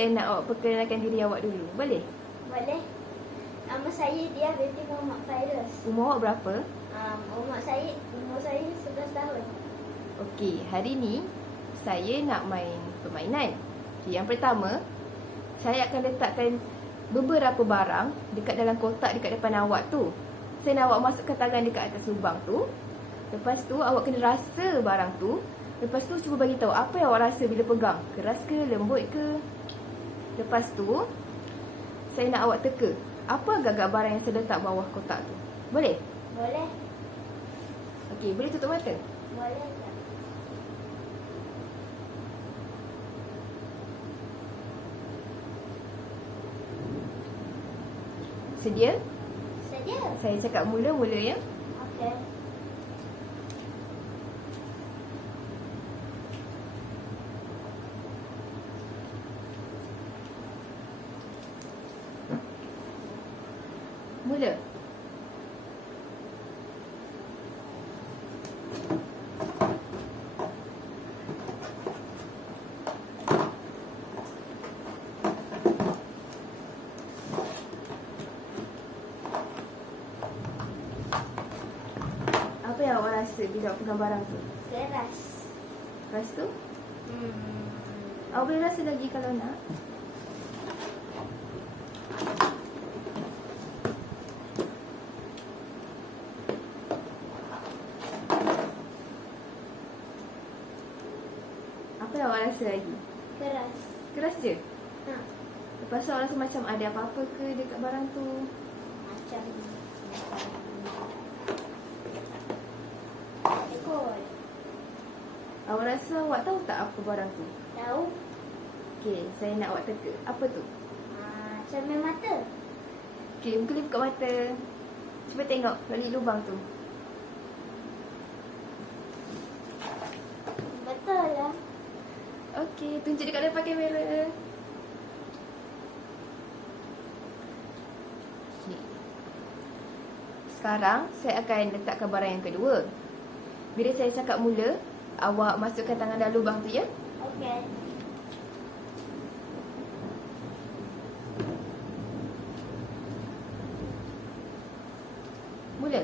Saya nak awak perkenalkan diri awak dulu. Boleh? Boleh? Nama saya Dia binti Muhammad Fairuz. Umur awak berapa? Um, umur saya umur saya 11 tahun. Okey, hari ni saya nak main permainan. Okay, yang pertama, saya akan letakkan beberapa barang dekat dalam kotak dekat depan awak tu. Saya nak awak masukkan tangan dekat atas lubang tu. Lepas tu awak kena rasa barang tu. Lepas tu cuba bagi tahu apa yang awak rasa bila pegang. Keras ke, lembut ke? Lepas tu saya nak awak teka. Apa agak-agak barang yang saya letak bawah kotak tu? Boleh? Boleh? Okey, boleh tutup mata? Boleh tak? Sedia? Sedia? Saya cakap mula-mula ya. Okey. Mula. Apa yang awak rasa bila awak pegang barang tu? Keras. Lepas tu, Hmm. awak boleh rasa lagi kalau nak. Yang awak rasa lagi? Keras. Keras je? Ha. Lepas tu awak rasa macam ada apa-apa ke dekat barang tu? Macam Ekor. Awak rasa awak tahu tak apa barang tu? Tahu? Okey, saya nak awak teka. Apa tu? Ah, cermin mata. Okey, mungkin boleh buka mata. Cuba tengok melalui lubang tu. Betul lah. Okey, tunjuk dekat depan kamera. Okey. Sekarang saya akan letakkan barang yang kedua. Bila saya cakap mula, awak masukkan tangan dalam lubang tu ya. Okey. Mula.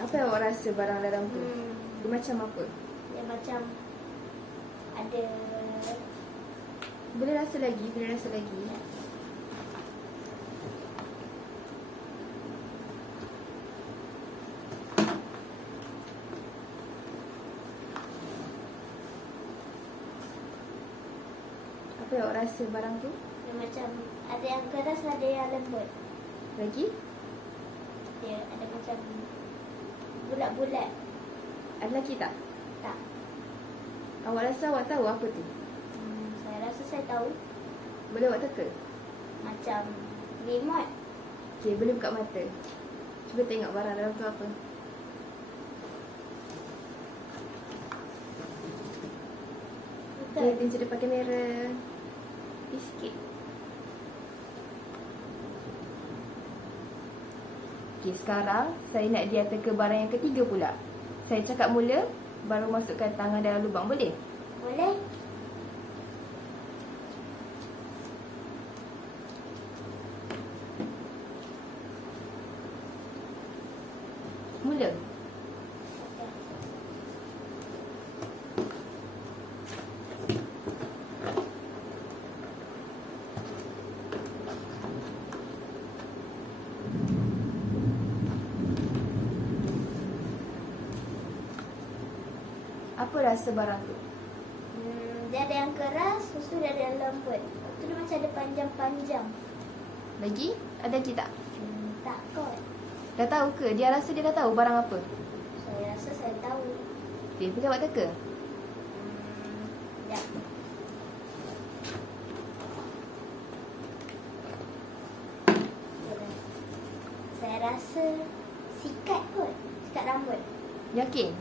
Apa yang awak rasa barang dalam tu? Hmm. Dia macam apa? Dia macam ada Boleh rasa lagi, boleh rasa lagi. Apa yang awak rasa barang tu? dia macam ada yang keras ada yang lembut. Lagi? Dia ada macam bulat-bulat. Ada lagi tak? Tak. Awak rasa awak tahu apa tu? Hmm, saya rasa saya tahu Boleh awak teka? macam remote. Okey, boleh buka mata. Cuba tengok barang dalam tu apa. Betul. tunjuk depan kamera. Ni Okey, sekarang saya nak dia teka barang yang ketiga pula. Saya cakap mula, baru masukkan tangan dalam lubang. Boleh? Mula. Okey. Apa rasa barang tu? Hmm, dia ada yang keras, lepas tu dia ada yang lembut. Lepas tu dia macam ada panjang-panjang. Lagi? Ada lagi tak? Hmm, tak kot. Dah tahu ke? Dia rasa dia dah tahu barang apa? Saya rasa saya tahu. Awak teka? Hmm, ya. Saya rasa sikat kot. Sikat rambut. Yakin?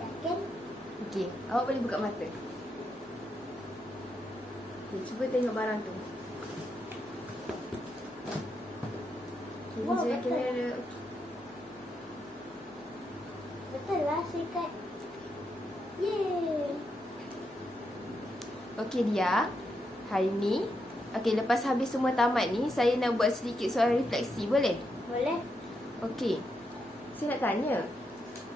Yakin? Okey, awak boleh buka mata. Okay, cuba tengok barang tu. Okay, Wah, wow, betul. kamera. Betul lah serikat. Yeay. Okey dia. Hari ni, okey lepas habis semua tamat ni, saya nak buat sedikit soalan refleksi, boleh? Boleh? Okey. Saya nak tanya,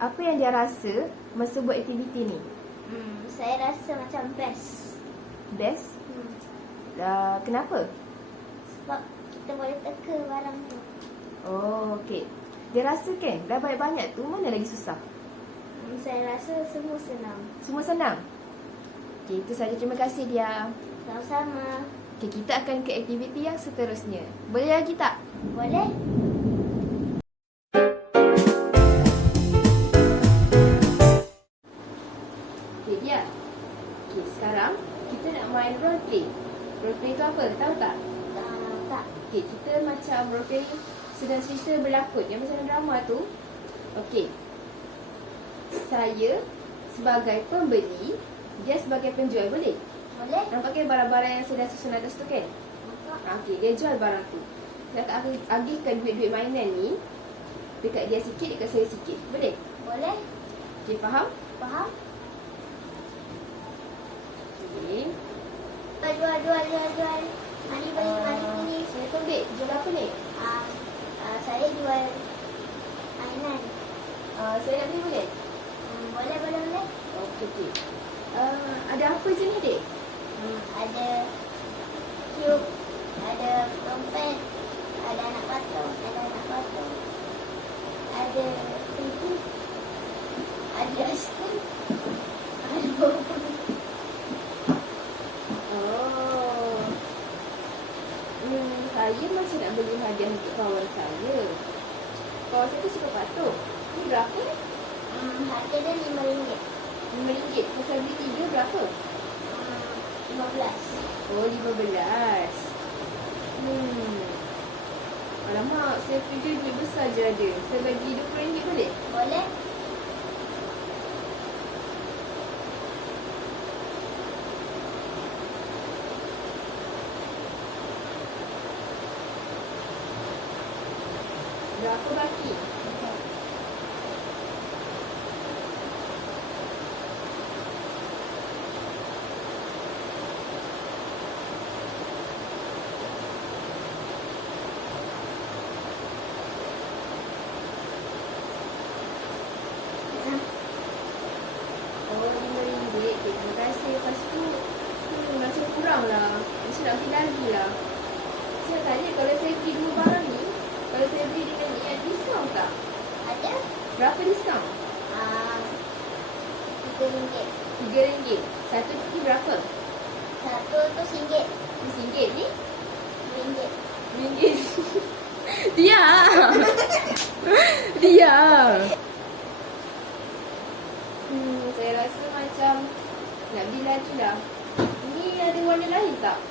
apa yang dia rasa masa buat aktiviti ni? Hmm, saya rasa macam best. Best? Hmm. Uh, kenapa? Sebab kita boleh teka barang tu. Oh, okey. Dia rasa kan, dah banyak-banyak tu, mana lagi susah? Hmm, saya rasa semua senang. Semua senang? Okey, itu saja. Terima kasih dia. Sama-sama. Okey, kita akan ke aktiviti yang seterusnya. Boleh lagi tak? Boleh? Sedang cerita berlakon. Yang macam drama tu. Okey. Saya sebagai pembeli, dia sebagai penjual. Boleh? Boleh? Nampaknya barang-barang yang sedang susun atas tu kan? Nampak? Ah, Okey, dia jual barang tu. Saya akan agi- agihkan duit-duit mainan ni dekat dia sikit, dekat saya sikit. Boleh? Boleh? Okey, faham? Faham? Okey. Jual, jual, jual, jual. Mari beli, mari beli. Saya tunggu. Jual apa ni? Uh, saya jual mainan. Uh, saya nak beli boleh? Hmm, boleh, boleh, boleh. Okey, okey. Uh, ada apa je ni, dek? Hmm, ada cube, ada dompet, ada anak patung, ada anak patung, ada aiskrim, ada bubur. Oh. Hmm, saya macam nak beli hadiah untuk kawan saya. Kawan saya tu suka patung. Ni berapa? Hmm, harga dia RM5. RM5. Pasal beli tiga berapa? Hmm, RM15. Oh, RM15. Hmm. Alamak, saya fikir duit besar je ada. Saya bagi RM20 boleh? Boleh? Berapa baki? Hmm, Oh, RM5. Okay, terima kasih. Lepas tu, hmm, macam kurang lah. Macam nak beli lagi lah. Saya tanya, kalau saya beli dua barang ni, kalau saya beli dengan ni, ada diskaun tak? Ada? Berapa diskaun? Ah, RM3. RM3. Satu tu berapa? Satu tu RM1. RM1 ni? RM1. RM1. Dia! Dia! Hmm, saya rasa macam nak beli lagi lah. Ni ada warna lain tak?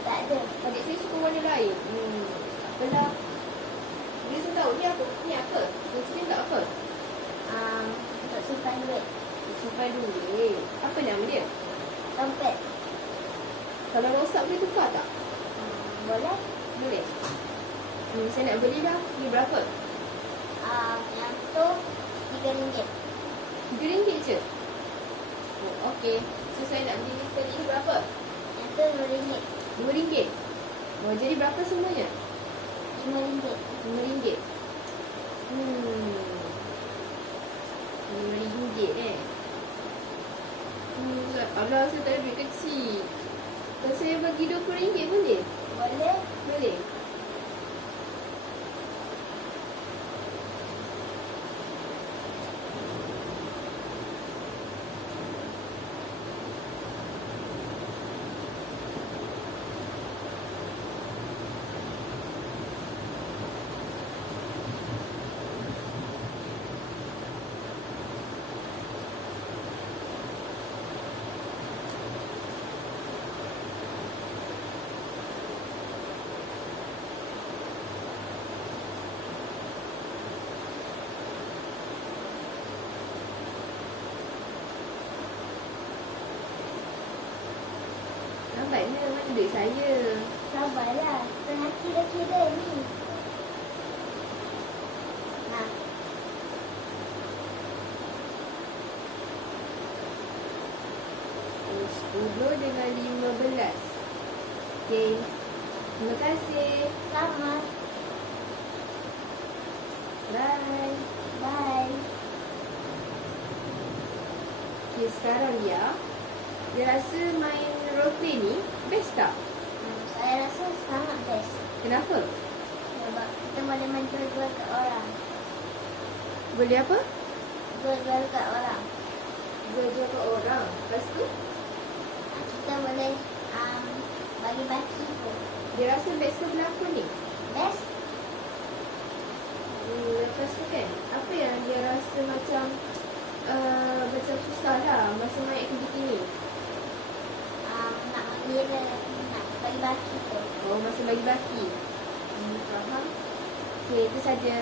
Tak ada. Adik saya suka warna lain. Hmm, apalah. Dia tahu ni apa? Ni apa? Dia tak apa? Um, untuk simpan duit. Simpan duit. Apa nama dia? Dompet. Kalau rosak boleh tukar tak? Hmm, boleh? Boleh. Hmm, saya nak beli dah. Ni berapa? Um, yang tu RM3. RM3 je? Oh, okey. So, saya nak beli sekali ni berapa? Yang tu RM2. RM2. Oh, jadi berapa semuanya? RM5. RM5. Hmm. RM5 eh. Hmm, alah saya tak ada duit kecil. Kalau saya bagi RM20 boleh? Boleh? Boleh. Duit saya? Sabarlah. Tengah kira-kira ni. Oh, 10 dengan 15. Okey. Terima kasih. selamat. Bye. Bye. Okey, sekarang dia dia rasa main roleplay ni best tak? Hmm, saya rasa sangat best. Kenapa? Sebab kita boleh main jual-jual kat orang. Boleh apa? Jual-jual kat orang. Jual-jual ke orang. Lepas tu, Ah, Kita boleh um, bagi-bagi pun. dia rasa best ke pelakon ni? Best? Hmm, lepas tu kan, apa yang dia rasa macam uh, macam susah lah masa main aktiviti ni? Nak mengira, nak bagi-bagi tu. Oh, masa bagi baki. Hmm, faham. Okey, itu saja.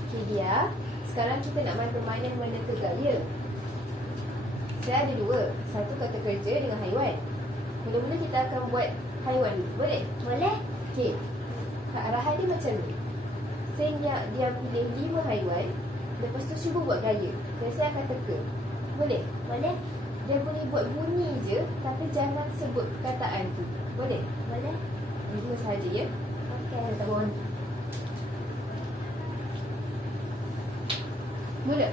Okey dia, sekarang kita nak main permainan meneka gaya. Saya ada dua. Satu kata kerja dengan haiwan. Mula-mula kita akan buat haiwan dulu. Boleh? Boleh? Okey. Arahan dia macam ni. Saya dia pilih lima haiwan. Lepas tu cuba buat gaya. Saya akan teka. Boleh? Boleh? Dia boleh buat bunyi je tapi jangan sebut perkataan tu. Boleh? Boleh? Lima saja ya. Okey. Come on. Mula.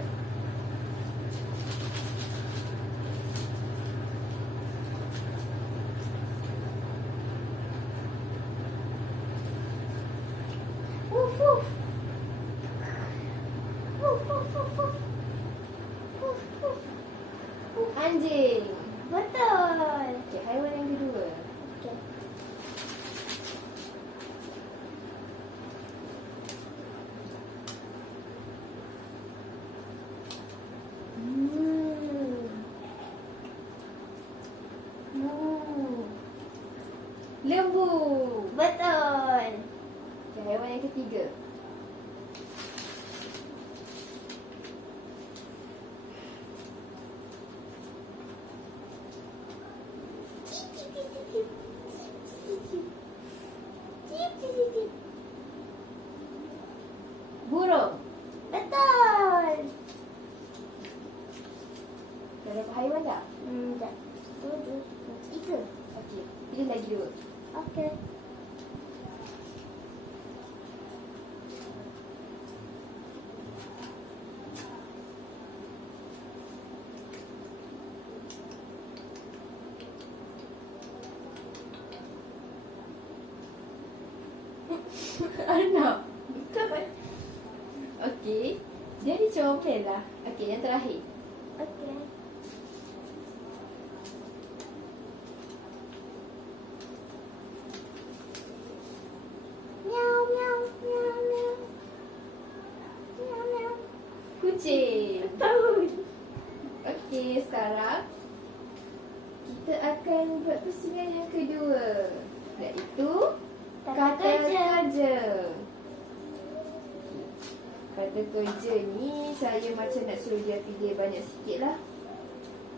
Anjing. Betul. Okey, haiwan yang kedua. Okey. Hmm. Hmm. Lembu. Betul. Okey, haiwan yang ketiga. Burung. Betul. Dah dapat haiwan tak? Hmm, dah. Dua, dua, dua, tiga. Okey, pilih lagi dua. Okey. Anak. Bukan. Okey. Jadi comel lah. Okey, yang terakhir. Okey. Miau, miau, miau, miau. Miau, miau. Kucing. Betul. Okey, sekarang kita akan buat pusingan yang kedua. Iaitu Kata kerja. kerja. Kata kerja ni saya macam nak suruh dia pilih banyak sikit lah.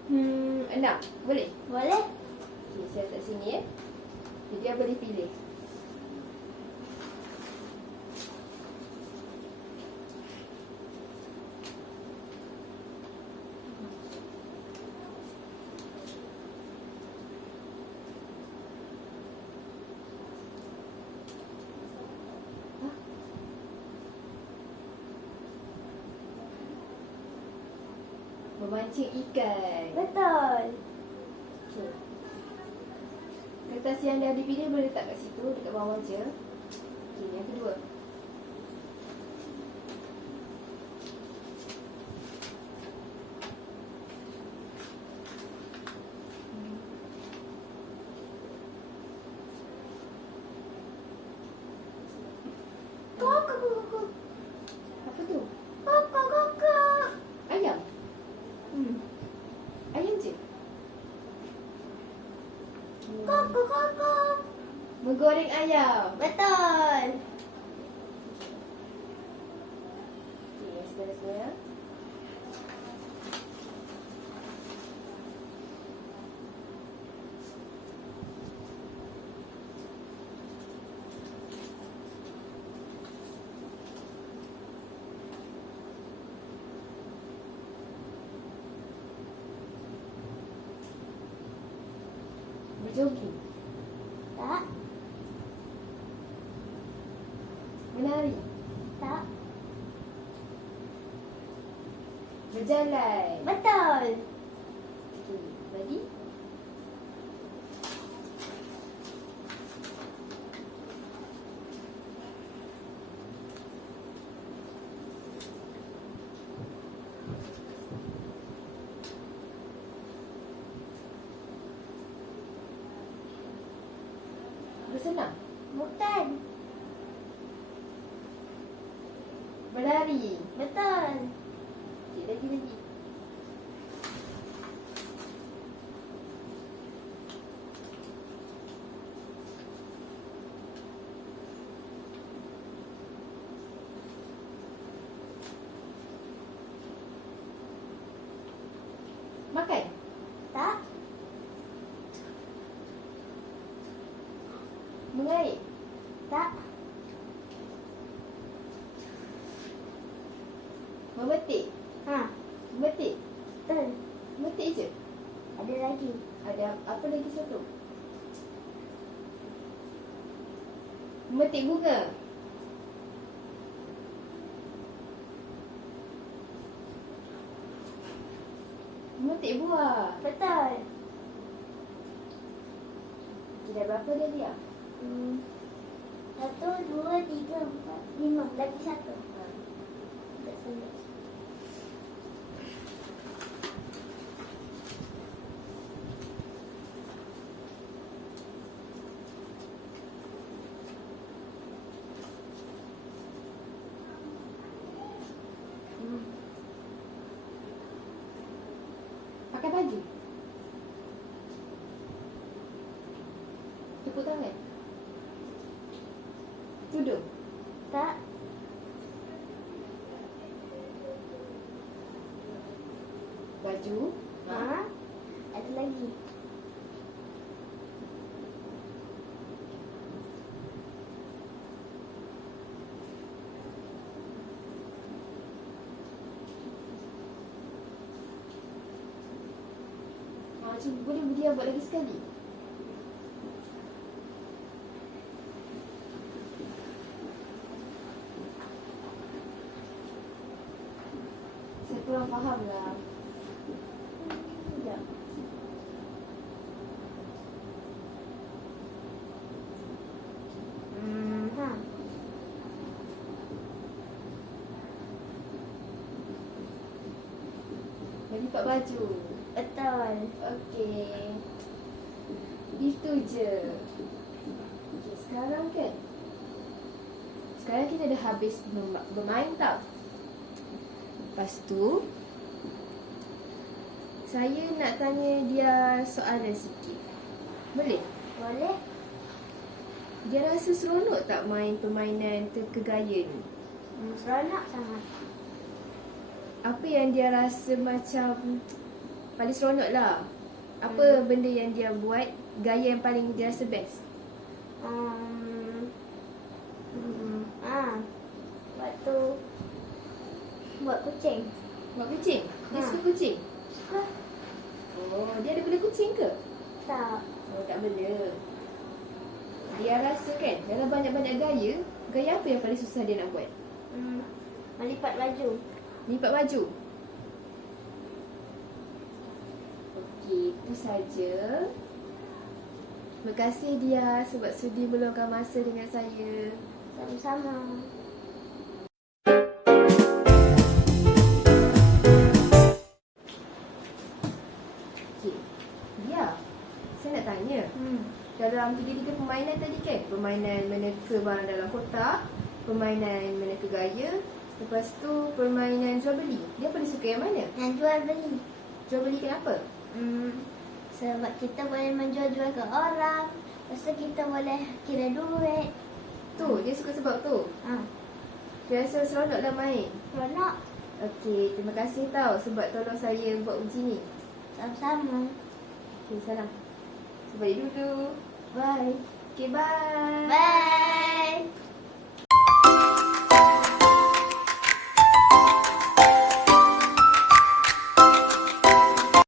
Hmm, enam. Boleh? Boleh? Okey, saya letak sini ya. Jadi dia boleh pilih. Memancing ikan. Betul. Okey. Kertas yang dah dipilih boleh letak kat situ dekat bawah je. Ayo, betul. Yes, seterusnya. Berjoget. Berjalan. Betul. Okey, lagi. Bersenam. Bukan. Berlari. Betul. Lagi. Makan. Tak. Mengair. Tak. Memetik. Ha. Memetik. Betul. Memetik je. Ada lagi. Ada apa lagi satu? Memetik bunga. Memetik buah. Betul. Dah berapa dia dia? Hmm. Satu, dua, tiga, empat, lima. Lagi satu. Tak salah. Hmm. Pakai baju. Tepuk tangan. Tudung. Tak. Baju. Ha. Ada lagi. Ha, macam boleh dia buat lagi sekali. Saya kurang faham lah. Sekejap. Hmm. Ha. Dia lipat baju. Betul. Okey. Itu je. Okey, sekarang kan. Sekarang kita dah habis berma- bermain tau. Lepas tu saya nak tanya dia soalan sikit. Boleh? Boleh? Dia rasa seronok tak main permainan terkegaya ni? Hmm, seronok sangat. Apa yang dia rasa macam paling seronok lah? Apa Hmm. benda yang dia buat, gaya yang paling dia rasa best? Um, hmm. Ha. Waktu buat kucing. Buat kucing? Dia Ha. suka kucing? Suka? Oh, dia ada bela kucing ke? Tak. Oh, tak bela. Dia rasa kan, dalam banyak-banyak gaya, gaya apa yang paling susah dia nak buat? Hmm. Melipat baju. Lipat baju. Okey, itu saja. Terima kasih dia sebab sudi meluangkan masa dengan saya. Sama-sama. Okey. Dia, saya nak tanya. Hmm. Dalam tiga-tiga permainan tadi kan Permainan meneka barang dalam kotak Permainan meneka gaya Lepas tu permainan jual beli Dia paling suka yang mana? Yang jual beli. Jual beli kenapa? Hmm. Sebab kita boleh menjual-jual ke orang. Lepas tu kita boleh kira duit. Tu, dia suka sebab tu Ha. Dia rasa seronok lah main Seronok. Okey, terima kasih tau sebab tolong saya buat uji ni Sama-sama. Okey, salam Sebalik dulu Bye. Okey, bye Bye.